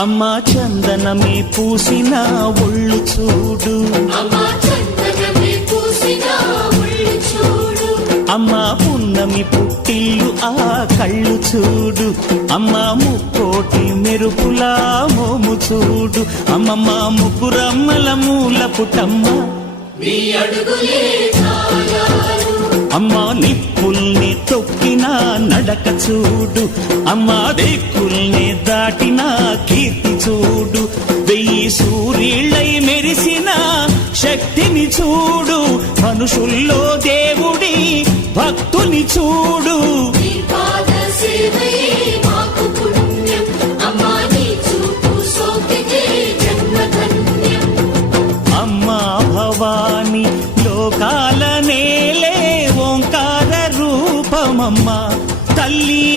అమ్మా చందనమే పూసిన ఒళ్ళు చూడు, అమ్మా పున్నమి పుట్టిల్లు ఆ కళ్ళు చూడు, అమ్మా ముక్కోటి మెరుపులా మోము చూడు, అమ్మమ్మ ముగ్గురమ్మల మూల పుటమ్మ అమ్మా నిప్పుల్ని తొక్కిన నడక చూడు, అమ్మా దిక్కుల్ని దాటిన కీర్తి చూడు, 1000 సూర్యుళ్ళై మెరిసిన శక్తిని చూడు, మనుషుల్లో దేవుడి భక్తుని చూడు.